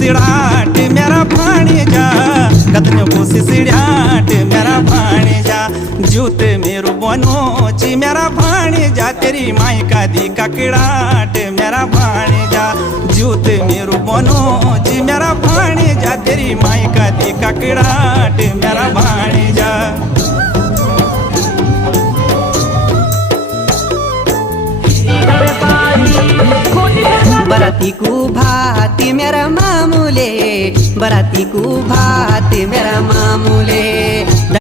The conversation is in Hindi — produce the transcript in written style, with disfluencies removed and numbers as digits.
सिसिड़ाट मेरा भाणेजा, कतने को सिसिड़ाट मेरा भाणेजा। जूते मेरू बनोची मेरा भाणेजा, तेरी माई का दी ककड़ाट मेरा भाणेजा। जूते मेरू बनोची मेरा भाणेजा, तेरी माई का दी ककड़ाट मेरा भाणेजा। बराती को भाती मेरा मामूले, बराती को भाती मेरा मामूले।